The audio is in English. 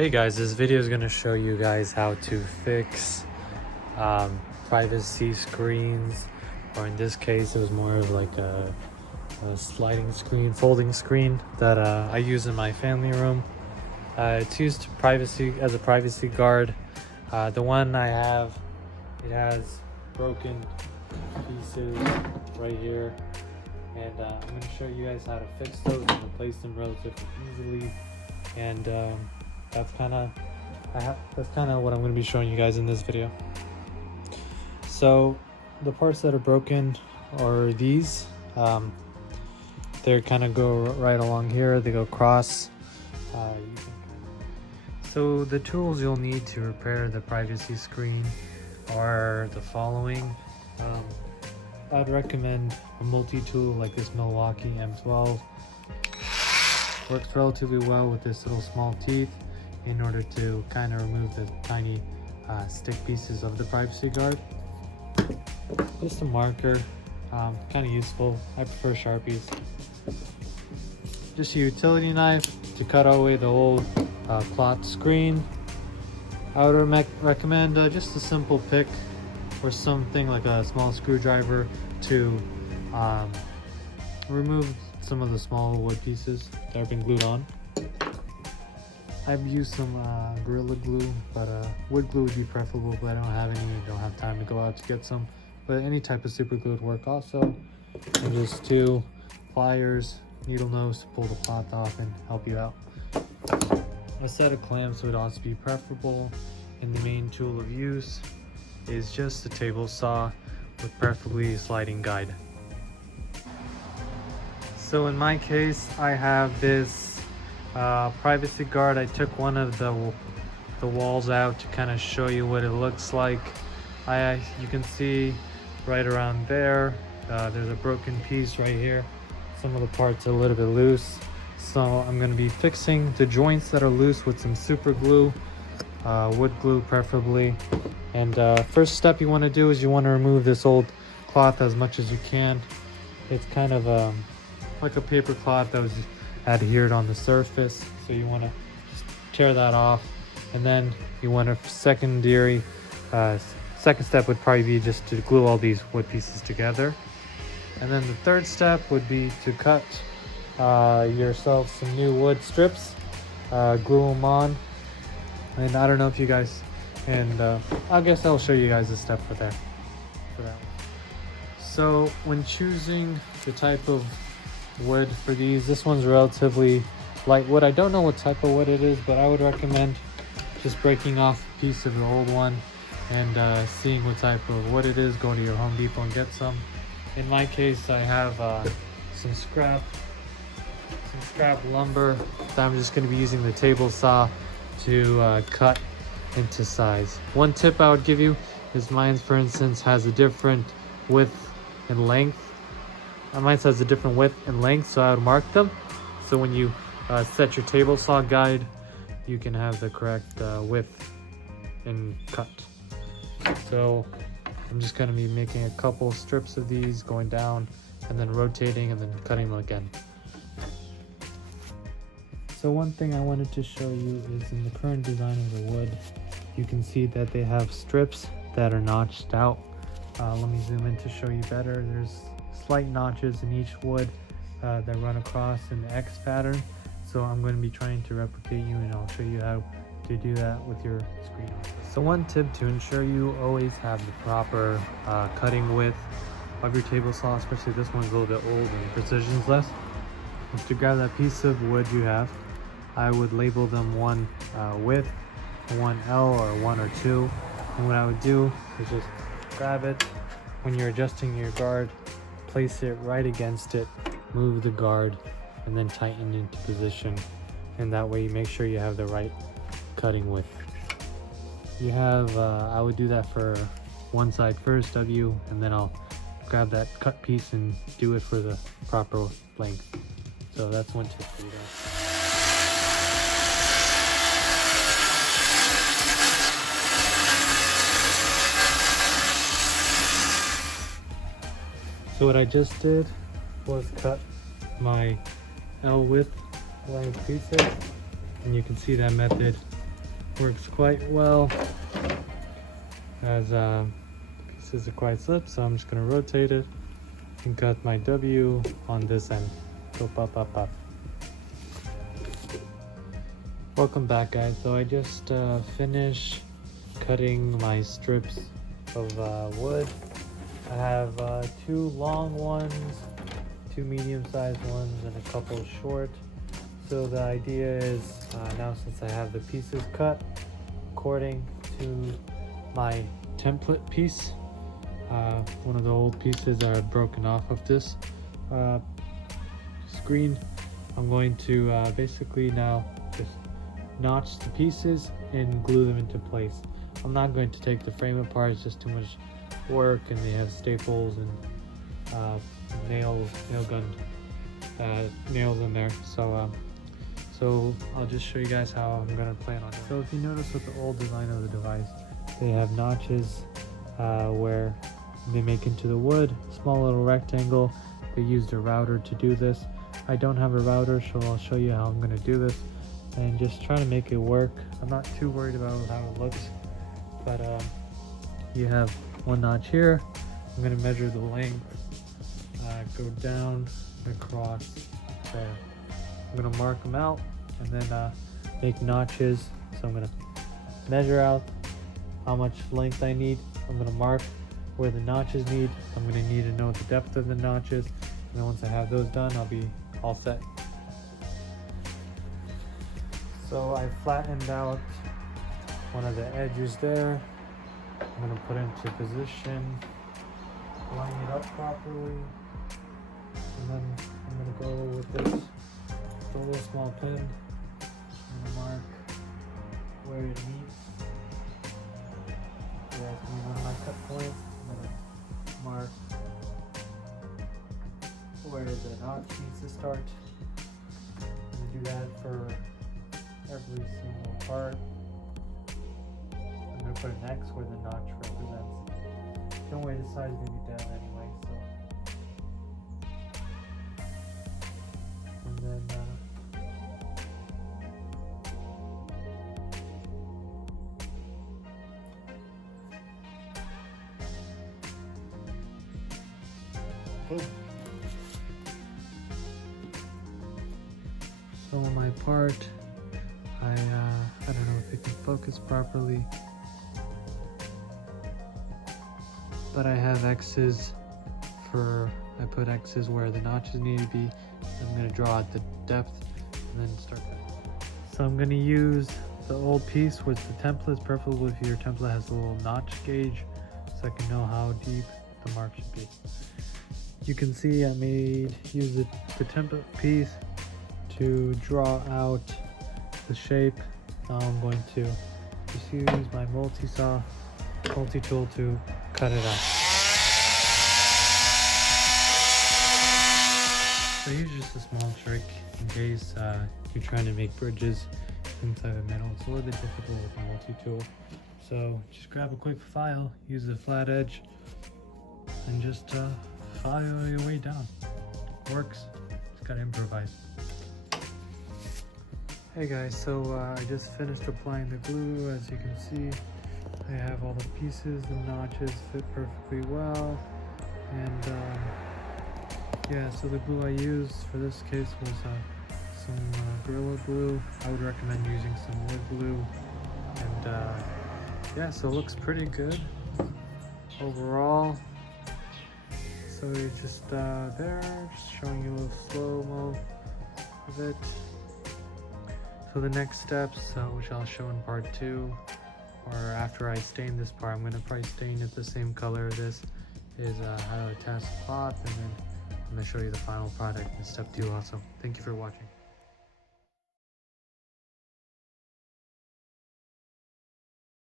Hey guys, this video is going to show you guys how to fix privacy screens, or in this case it was more of like a sliding screen, folding screen that I use in my family room. It's used as a privacy guard. The one I have, it has broken pieces right here, and I'm going to show you guys how to fix those and replace them relatively easily. And that's kind of what I'm going to be showing you guys in this video. So the parts that are broken are these. They kind of go right along here. They go across. So the tools you'll need to repair the privacy screen are the following. I'd recommend a multi-tool like this Milwaukee M12. Works relatively well with this little small teeth in order to kind of remove the tiny stick pieces of the privacy guard. Just a marker, kind of useful. I prefer Sharpies. Just a utility knife to cut away the old cloth screen. I would recommend just a simple pick or something like a small screwdriver to remove some of the small wood pieces that have been glued on. I've used some Gorilla Glue, but wood glue would be preferable, but I don't have any, don't have time to go out to get some. But any type of super glue would work also. And just two pliers, needle nose to pull the cloth off and help you out. A set of clamps would also be preferable, and the main tool of use is just a table saw with preferably a sliding guide. So in my case, I have this privacy guard. I took one of the walls out to kind of show you what it looks like. You can see right around there, there's a broken piece right here. Some of the parts are a little bit loose. So I'm going to be fixing the joints that are loose with some super glue, wood glue preferably. And first step you want to do is you want to remove this old cloth as much as you can. It's kind of like a paper cloth that was adhered on the surface, so you want to just tear that off. And then you want to second step would probably be just to glue all these wood pieces together. And then the third step would be to cut yourself some new wood strips, glue them on. And I don't know if you guys, and I guess I'll show you guys a step for that one. So when choosing the type of wood for these, this one's relatively light wood. I don't know what type of wood it is, but I would recommend just breaking off a piece of the old one and seeing what type of wood it is. Go to your Home Depot and get some. In my case, I have some scrap lumber that I'm just going to be using the table saw to cut into size. One tip I would give you is mine, for instance, has a different width and length. Mine has a different width and length, so I would mark them. So when you set your table saw guide, you can have the correct width and cut. So I'm just going to be making a couple strips of these, going down and then rotating and then cutting them again. So one thing I wanted to show you is in the current design of the wood, you can see that they have strips that are notched out. Let me zoom in to show you better. There's slight notches in each wood that run across in the X pattern. So I'm going to be trying to replicate you, and I'll show you how to do that with your screen. So one tip to ensure you always have the proper cutting width of your table saw, especially this one's a little bit old and precision's less, is to grab that piece of wood you have. I would label them one width, one L, or one or two. And what I would do is just grab it. When you're adjusting your guard, place it right against it, move the guard, and then tighten into position. And that way you make sure you have the right cutting width. You have, I would do that for one side first of you, and then I'll grab that cut piece and do it for the proper length. So that's one tip for you guys. So what I just did was cut my L width length pieces, and you can see that method works quite well, as pieces are quite slip, so I'm just going to rotate it and cut my W on this end. Go pop, pop, pop. Welcome back, guys. So I just finished cutting my strips of wood. I have 2 long ones, 2 medium-sized ones, and a couple short. So the idea is, now since I have the pieces cut according to my template piece, one of the old pieces are broken off of this screen, I'm going to basically now just notch the pieces and glue them into place. I'm not going to take the frame apart, it's just too much work, and they have staples and nail gun nails in there. So I'll just show you guys how I'm gonna plan on it. So if you notice with the old design of the device, they have notches where they make into the wood, small little rectangle. They used a router to do this. I don't have a router, so I'll show you how I'm gonna do this and just try to make it work. I'm not too worried about how it looks, but you have 1 notch here. I'm gonna measure the length, go down across there. I'm gonna mark them out and then make notches. So I'm gonna measure out how much length I need. I'm gonna mark where the notches need. I'm gonna need to know the depth of the notches. And then once I have those done, I'll be all set. So I flattened out one of the edges there. I'm gonna put it into position, line it up properly, and then I'm gonna go with this little small pin. I'm gonna mark where it meets. That's gonna be one of my cut points. I'm gonna mark where the notch needs to start. I'm gonna do that for every single part. I'm gonna put an X where the notch represents. Don't worry, the side's gonna be down anyway, so. And then boom. So on my part, I don't know if it can focus properly, but I have X's I put X's where the notches need to be. I'm gonna draw at the depth and then start that. So I'm gonna use the old piece with the template. It's preferable if your template has a little notch gauge, so I can know how deep the mark should be. You can see I use the template piece to draw out the shape. Now I'm going to just use my multi-tool to cut it out. So here's just a small trick in case you're trying to make bridges inside the metal. It's a little bit difficult with a multi-tool. So just grab a quick file, use the flat edge, and just file your way down. Works. Just gotta improvise. Hey guys, so I just finished applying the glue. As you can see, I have all the pieces, the notches fit perfectly well, and yeah, so the glue I used for this case was some Gorilla Glue. I would recommend using some wood glue, and yeah, so it looks pretty good overall. So you're just there, just showing you a little slow-mo of it. So the next steps, which I'll show in part 2, or after I stain this part, I'm going to probably stain it the same color as this, is how to attach the cloth, and then I'm going to show you the final product in step 2 also. Thank you for watching.